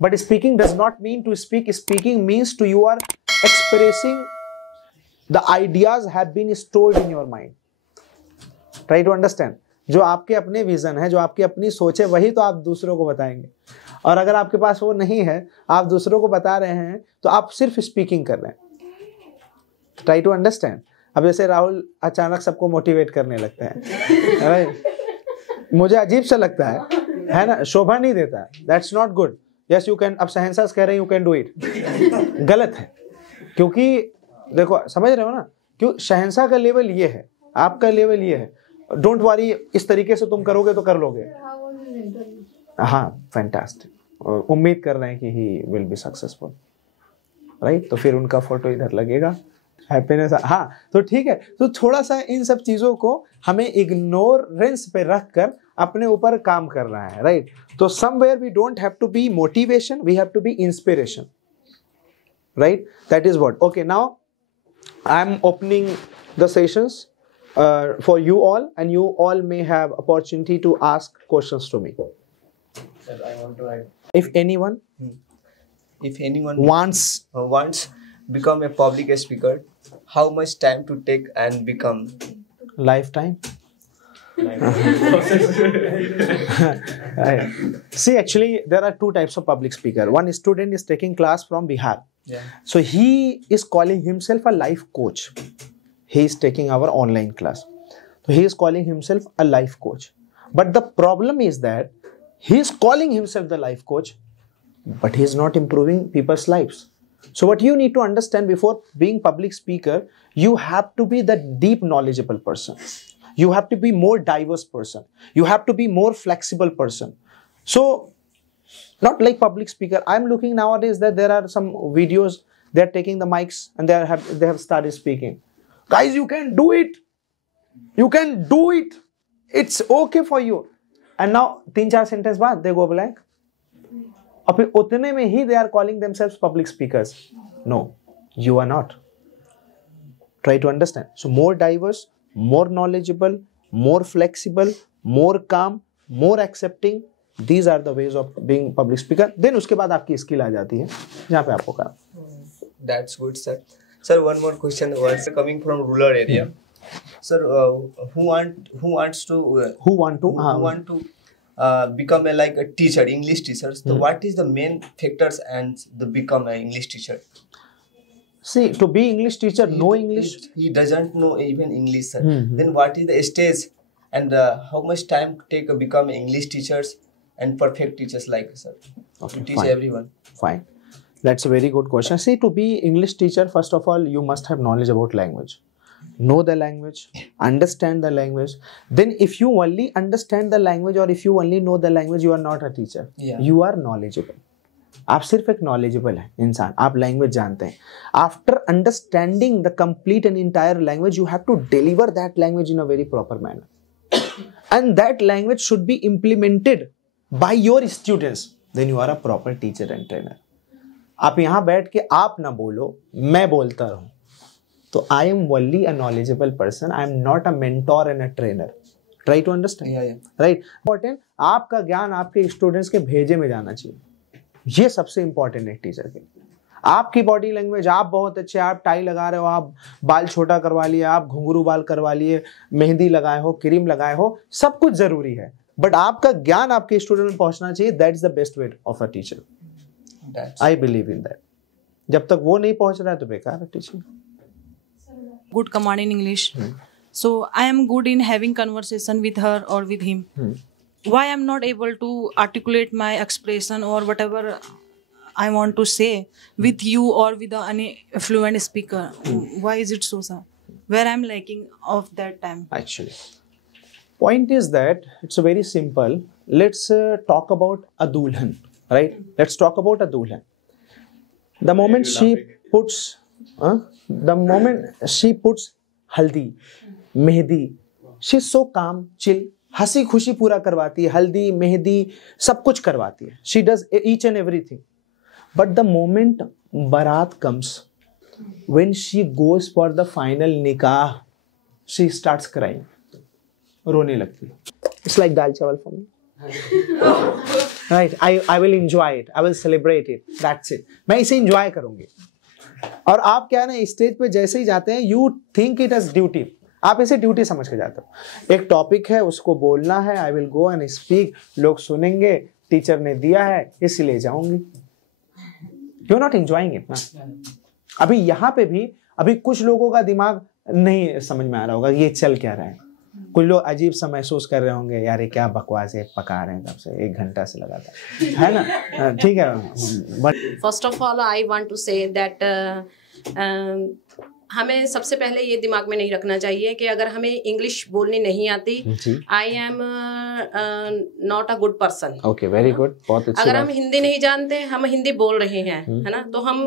But speaking does not mean to speak. Speaking means to you are expressing the ideas have been stored in your mind. Try to understand. जो आपके अपने vision है, जो आपकी अपनी सोच है, वही तो आप दूसरों को बताएंगे. और अगर आपके पास वो नहीं है, आप दूसरों को बता रहे हैं, तो आप सिर्फ स्पीकिंग कर रहे हैं. Try to understand. अब जैसे राहुल अचानक सबको मोटिवेट करने लगता है, मुझे अजीब सा लगता है ना, शोभा नहीं देता. That's not good. Yes you can. अब शहंशाह कह रहे हैं यू कैन डू इट, गलत है. क्योंकि देखो, समझ रहे हो ना, क्यों शहंशाह का लेवल ये है, आपका लेवल ये है. डोंट वरी, इस तरीके से तुम करोगे तो कर लोगे. हाँ, फैंटास्टिक. उम्मीद कर रहे हैं कि he will be successful, right. तो फिर उनका फोटो इधर लगेगा. हैप्पीनेस. हाँ, तो ठीक है. तो थोड़ा सा इन सब चीजों को हमें इग्नोरेंस पे रख कर अपने ऊपर काम करना है, राइट. तो somewhere we don't have to be motivation, we have to be inspiration, right. That is what. Okay, now I am opening the sessions for you all, and you all may have opportunity to ask questions to me. Sir, I want to add. If anyone wants become a public speaker, how much time to take and become? Lifetime. See, actually, there are two types of public speaker. One student is taking class from Bihar. Yeah. So he is calling himself a life coach. He is taking our online class. So he is calling himself a life coach. But the problem is that he is calling himself the life coach, but he is not improving people's lives. So what you need to understand before being public speaker, you have to be the deep knowledgeable person. You have to be more diverse person. You have to be more flexible person. So not like public speaker. I'm looking nowadays that there are some videos, they're taking the mics and they have started speaking. Guys, you can do it. You can do it. It's okay for you. And now 3-4 sentences बाद they go blank. और फिर उतने में ही they are calling themselves public speakers. No, you are not. Try to understand. So more diverse, more knowledgeable, more flexible, more calm, more accepting. These are the ways of being public speaker. Then उसके बाद आपकी skill आ जाती है जहाँ पे आपको काम. That's good, sir. Sir, one more question. Was coming from rural area. Sir, who want to become a teacher, English teacher. So what is the main factors and the become an English teacher? See, to be English teacher, no English. He doesn't know even English, sir. Then what is the stage and how much time take to become English teachers and perfect teachers like sir? Okay, to teach fine. Everyone. Fine. That's a very good question. See, to be English teacher, first of all, you must have knowledge about language. Know the language, understand the language. Then if you only understand the language or if you only know the language, you are not a teacher. Yeah. You are knowledgeable. आप सिर्फ एक knowledgeable है इंसान, आप language जानते हैं. After understanding the complete and entire language, you have to deliver that language in a very proper manner. And that language should be implemented by your students. Then you are a proper teacher and trainer. आप यहाँ बैठ के आप ना बोलो, मैं बोलता रहूं, तो I am only a knowledgeable person. I am not a mentor and a trainer. Try to understand. Yeah. Right. Important. आपका ज्ञान आपके स्टूडेंट्स के भेजे में जाना चाहिए. ये सबसे इम्पोर्टेंट है टीचर के लिए. आपकी बॉडी लैंग्वेज, आप बहुत अच्छे, आप टाई लगा रहे हो, आप बाल छोटा करवा लिए, आप घुंघरू बाल करवा लिए, मेहंदी लगाए हो, क्रीम लगाए हो, सब कुछ जरूरी है. बट आपका ज्ञान आपके स्टूडेंट में पहुंचना चाहिए. That is the best way of a teacher. I believe in that. जब तक वो नहीं पहुंच रहा है तो बेकार है teaching. Good command in English. So I am good in having conversation with her or with him. Why I am not able to articulate my expression or whatever I want to say with you or with any fluent speaker? Why is it so, sir? Where I am lacking of that time? Actually, point is that it's very simple. Let's talk about a dulhan. Right? Let's talk about a dulhan. The moment she puts haldi, mehdi, she's so calm, chill, हंसी खुशी पूरा करवाती है, हल्दी मेहंदी सब कुछ करवाती है. She does each and everything. But the moment barat comes, when she goes for the final nikah, she starts crying. रोने लगती है. It's like दाल चावल for me. Right, I will enjoy it, I will celebrate it, that's it. मैं इसे enjoy करूंगी। और आप क्या है ना, स्टेज पे जैसे ही जाते हैं you think it as duty, आप इसे ड्यूटी समझ के जाते हो। एक टॉपिक है, उसको बोलना है, I will go and speak, लोग सुनेंगे, टीचर ने दिया है इसलिए जाऊंगी। You are not enjoying it ना। अभी यहाँ पे भी अभी कुछ लोगों का दिमाग नहीं समझ में आ रहा होगा ये चल क्या रहा है। कुछ लोग अजीब सा महसूस कर रहे होंगे, यार ये क्या बकवास है, पका रहे हैं तब से 1 घंटा से लगातार, है ना। ठीक है, but first of all I want to say that हमें सबसे पहले ये दिमाग में नहीं रखना चाहिए कि अगर हमें इंग्लिश बोलनी नहीं आती, I am not a good person. Okay, very good, बहुत अच्छी अगर बात। हम हिंदी नहीं जानते, हम हिंदी बोल रहे हैं, है ना, तो हम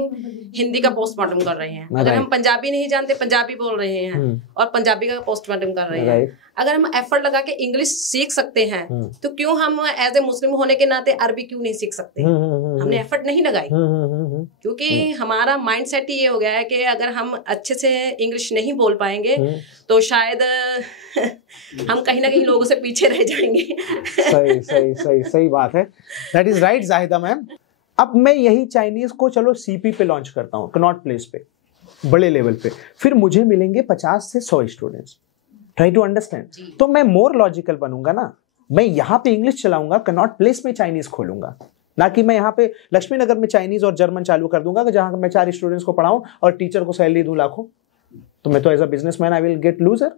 हिंदी का पोस्टमार्टम कर रहे हैं। अगर हम पंजाबी नहीं जानते, पंजाबी बोल रहे हैं और पंजाबी का पोस्टमार्टम कर रहे हैं। अगर हम एफर्ट लगा के इंग्लिश सीख सकते हैं, तो क्यों हम एज ए मुस्लिम होने के नाते अरबी क्यों नहीं सीख सकते? हमने एफर्ट नहीं लगाई, क्योंकि हमारा माइंड सेट ही ये हो गया है कि अगर हम अच्छे से इंग्लिश नहीं बोल पाएंगे तो शायद हम कहीं ना कहीं लोगों से पीछे रह जाएंगे। सही सही सही सही बात है, that is right Zahida ma'am. अब मैं यही चाइनीज को चलो सीपी पे लॉन्च करता हूँ, कनॉट प्लेस पे, बड़े लेवल पे, फिर मुझे मिलेंगे 50 से 100 स्टूडेंट्स, ट्राई टू अंडरस्टैंड। तो मैं मोर लॉजिकल बनूंगा ना, मैं यहाँ पे इंग्लिश चलाऊंगा, कनॉट प्लेस में चाइनीज खोलूंगा, ना कि मैं यहाँ पे लक्ष्मी नगर में चाइनीज और जर्मन चालू कर दूंगा, जहां मैं 4 स्टूडेंट्स को पढ़ाऊं और टीचर को सैलरी दूं लाखों। तो मैं तो as a businessman I will get loser.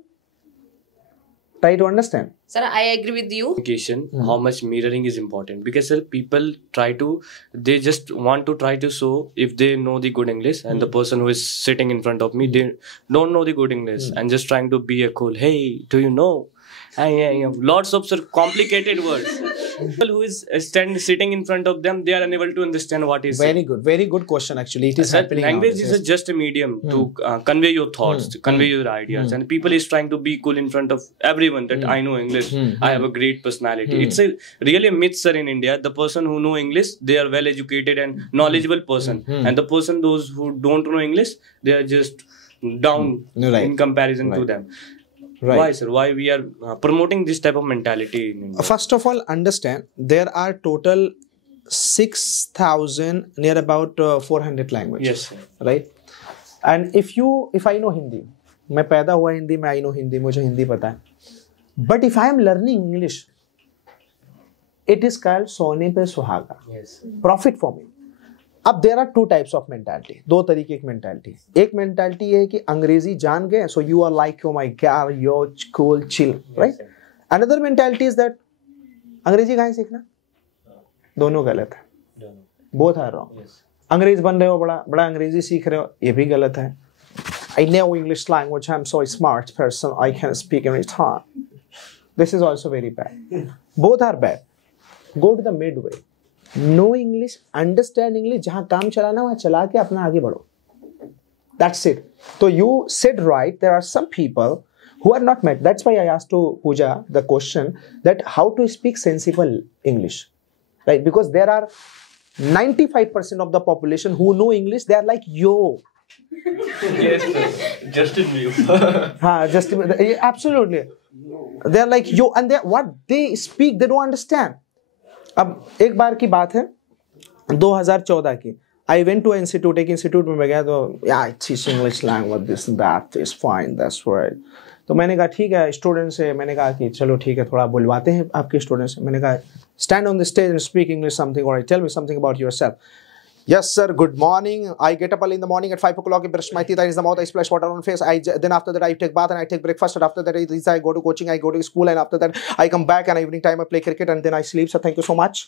Try to understand. Sir, I agree with you. Communication, how much mirroring is important, because sir, people they just want to try to show if they know the good English, and the person who is sitting in front of me, they don't know the good English and just trying to be a cool, hey, do you know? Lots of complicated words. People who is sitting in front of them, they are unable to understand what is very good question actually. It is happening. Language is just a medium to convey your thoughts, to convey your ideas, and people is trying to be cool in front of everyone that I know English, I have a great personality. It's really a myth, sir, in India. The person who know English, they are well educated and knowledgeable person, and the person those who don't know English, they are just down in comparison to them. Right. Why, sir? Why we are promoting this type of mentality in India? First of all, understand there are total 6,000, near about 400 languages. Yes, sir. Right? And if I know Hindi, मैं पैदा हुआ हिंदी में, I know Hindi, मुझे हिंदी पता है. But if I am learning English, it is called सोने पे सुहागा. Yes. Profit for me. अब there are 2 types of mentality, 2 तरीके की मेंटालिटी। एक मेंटालिटी ये है कि अंग्रेजी जान गए, so you are like oh my God, you are cool chill, right. Another mentality is that अंग्रेजी कहाँ सीखना, दोनों गलत है, बोथ आर रॉन्ग। अंग्रेज बन रहे हो, बड़ा अंग्रेजी सीख रहे हो, ये भी गलत है। I know English language, I am so smart person, I can speak English, हाँ, this is also very bad, both are bad. Go to the mid way, no English, understand English, जहां काम चलाना वहां चला के अपना आगे बढ़ो, दैट्स इट। तो you said right, there are some people who are not met. That's why I asked to Pooja the question that how to speak sensible English, right? Because there are 95% of the population who know English, they are like yo. Yes, sir. Justin Bieber. Justin, absolutely. They are like yo, and what they speak, they don't understand. अब एक बार की बात है 2014 की, I went to institute, एक institute में मैं गया, तो yeah, I teach English language, this and that is fine, that's right. तो मैंने कहा ठीक है, स्टूडेंट से मैंने कहा कि चलो ठीक है, थोड़ा बुलवाते हैं आपके स्टूडेंट से। मैंने कहा stand on the stage and speak English something, और tell me something about yourself. Yes sir, good morning. I get up early in the morning at 5 o'clock, I brush my teeth, I rinse the mouth, I splash water on face. Then after that I take bath and I take breakfast, and after that I go to coaching, I go to school, and after that I come back and evening time I play cricket, and then I sleep. So thank you so much.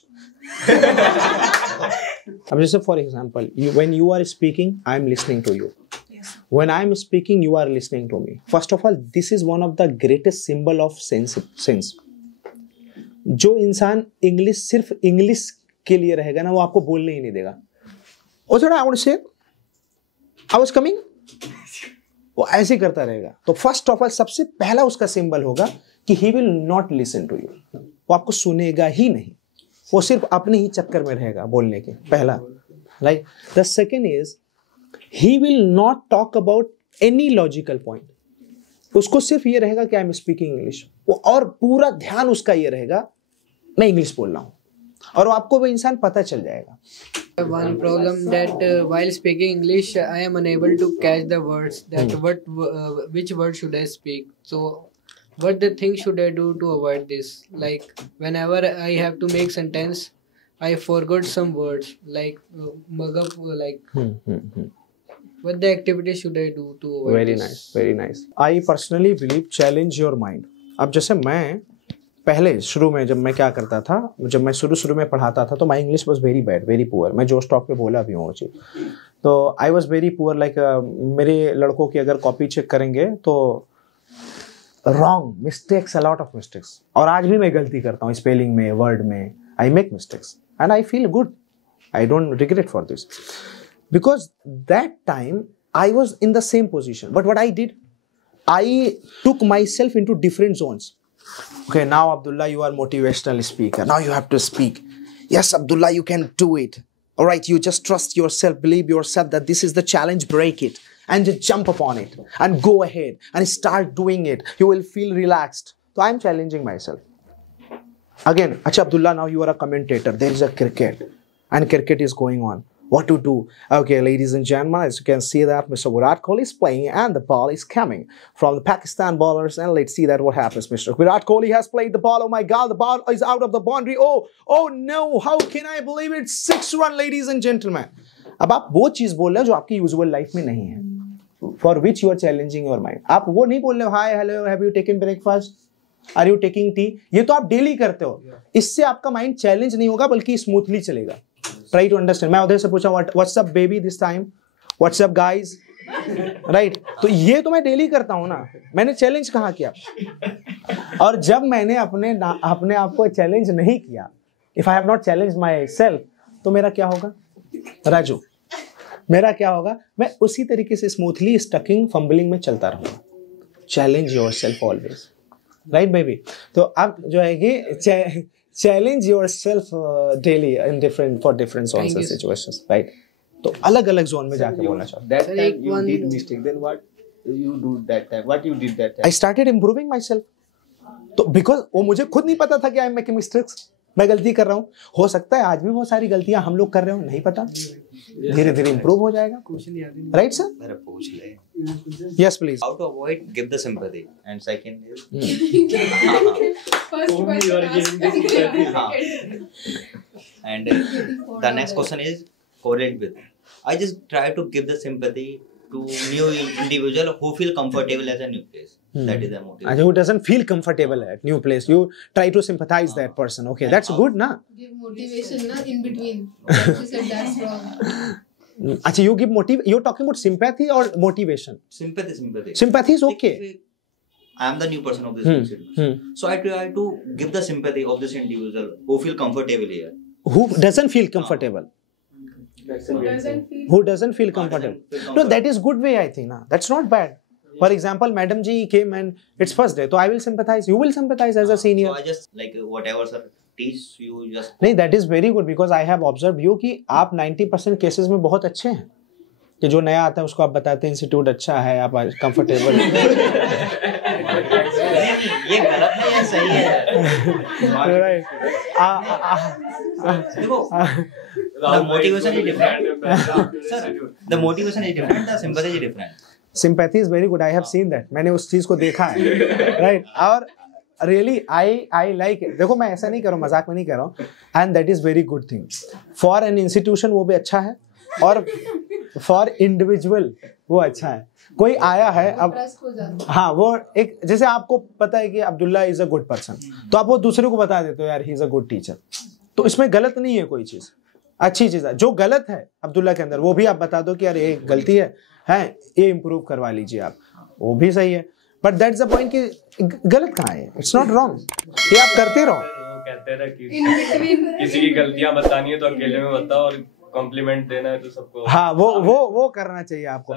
Just for example, when you are speaking, I am listening to you. Yes. When I am speaking, you are listening to me. First of all, this is one of the greatest symbol of sense. जो इंसान English सिर्फ English के लिए रहेगा ना, वो आपको बोलने ही नहीं देगा। और थोड़ा I would say, I was coming, वो ऐसे ही करता रहेगा। तो फर्स्ट ऑफ ऑल सबसे पहला उसका सिंबल होगा कि he will not listen to you, वो आपको सुनेगा ही नहीं, वो सिर्फ अपने ही चक्कर में रहेगा बोलने के, पहला, right. The second is he will not talk about any logical point, उसको सिर्फ ये रहेगा कि आई एम स्पीकिंग इंग्लिश, वो और पूरा ध्यान उसका ये रहेगा मैं इंग्लिश बोल रहा हूँ, और आपको वो इंसान पता चल जाएगा. One problem that while speaking English, I am unable to catch the words. That which word should I speak? So, what the thing should I do to avoid this? Like whenever I have to make sentence, I forgot some words. Like magaf, like. What the activity should I do to avoid Very this? nice, very nice. I personally believe challenge your mind. अब जैसे मैं पहले शुरू में जब मैं क्या करता था, जब मैं शुरू में पढ़ाता था तो my English was very bad, very poor. मैं जो स्टॉक पे बोला भी हूँ वो चीज़, तो I was very poor. Like मेरे लड़कों की अगर कॉपी चेक करेंगे तो wrong mistakes, a lot of mistakes. और आज भी मैं गलती करता हूँ स्पेलिंग में, वर्ड में. I make mistakes and I feel good. I don't regret for this because that time I was in the same position. But what I did, I took myself into different zones. Okay, now Abdullah, you are motivational speaker. Now you have to speak. Yes, Abdullah, you can do it. All right, you just trust yourself, believe yourself that this is the challenge, break it. And just jump upon it and go ahead and start doing it. You will feel relaxed. So I am challenging myself. Again, Acha Abdullah, now you are a commentator. There is a cricket and cricket is going on. What to do? Okay, ladies and gentlemen, as you can see that Mr. Virat Kohli is playing and the ball is coming from the Pakistan bowlers, and let's see that what happens. Mr. Virat Kohli has played the ball. Oh my God, the ball is out of the boundary. Oh no, how can I believe it? 6 run, ladies and gentlemen. अब आप वो चीज बोल रहे हो जो आपकी usual life में नहीं है, for which you are challenging your mind. आप वो नहीं बोल रहे हो hi hello have you taken breakfast, are you taking tea. ये तो आप डेली करते हो. इससे आपका माइंड चैलेंज नहीं होगा बल्कि स्मूथली चलेगा. Try to understand. मैं उधर से पूछा what's up baby this time, what's up guys, right? तो ये तो मैं डेली करता हूँ ना, मैंने चैलेंज कहाँ किया. और जब मैंने अपने आप को चैलेंज नहीं किया, if I have not challenged myself, तो मेरा क्या होगा राजू, मेरा क्या होगा, मैं उसी तरीके से स्मूथली स्टकिंग फंबलिंग में चलता रहूँगा. Challenge yourself always, right baby. तो अब जो है कि challenge yourself daily in different zones and situations, right? तो अलग-अलग जोन में जाके बोलना चाहिए. That time you did mistake. Then what you do that time? What you did that time? I started improving myself. तो because वो मुझे खुद नहीं पता था कि I am making mistakes. मैं गलती कर रहा हूँ. हो सकता है आज भी बहुत सारी गलतियां हम लोग कर रहे हो, नहीं पता. धीरे धीरे improve हो जाएगा. Right sir? मेरा पूछ ले. Yes please. How to avoid give the sympathy, and second is first question you are giving the sympathy. And the next question is correlate with. I just try to give the sympathy to new individual who feel comfortable as a new place. That is the motivation. And who doesn't feel comfortable at new place, you try to sympathize that person. Okay, that's good na. Give motivation na in between. You said that's wrong. Achha, you give you're talking about sympathy or motivation? Sympathy. Sympathy is okay. I am the new person of this institution. So I try to give the sympathy of this individual who feel comfortable here. Who doesn't feel comfortable? Who doesn't feel comfortable? No, that is good way, I think. Na. That's not bad. For example, Madam Ji came and it's first day, so I will sympathize. You will sympathize as a senior. So I just like whatever sir teach you just. नहीं, that is very good because I have observed you कि आप 90% cases में बहुत अच्छे हैं. कि जो नया आता है उसको आप बताते हैं इंस्टीट्यूट अच्छा है, आप कंफर्टेबल. ये गलत है या सही है? देखो, the motivation is different. Sir, the motivation is different. The sympathy is different. Sympathy is very good. I have seen that. मैंने उस चीज को देखा है, right? और really I like it. देखो मैं ऐसा नहीं कर रहा हूँ, मजाक में नहीं कर रहा हूँ. And that is very good thing. For an institution वो भी अच्छा है और for individual वो अच्छा है. कोई आया है अब, हाँ वो एक जैसे आपको पता है कि Abdullah is a good person, तो आप वो दूसरे को बता देते हो यार he is a good teacher. तो इसमें गलत नहीं है कोई चीज, अच्छी चीज है. जो गलत है अब्दुल्ला के अंदर वो भी आप बता दो कि यार ये गलती है ये इम्प्रूव करवा लीजिए आप, वो भी सही है. बट दैट्स द पॉइंट कि गलत कहाँ है, इट्स नॉट रॉन्ग, ये आप करते रहो. कहते हैं कि किसी की गलतियां बतानी है तो अकेले में बताओ और कॉम्प्लीमेंट देना है तो सबको. हाँ वो करना चाहिए आपको.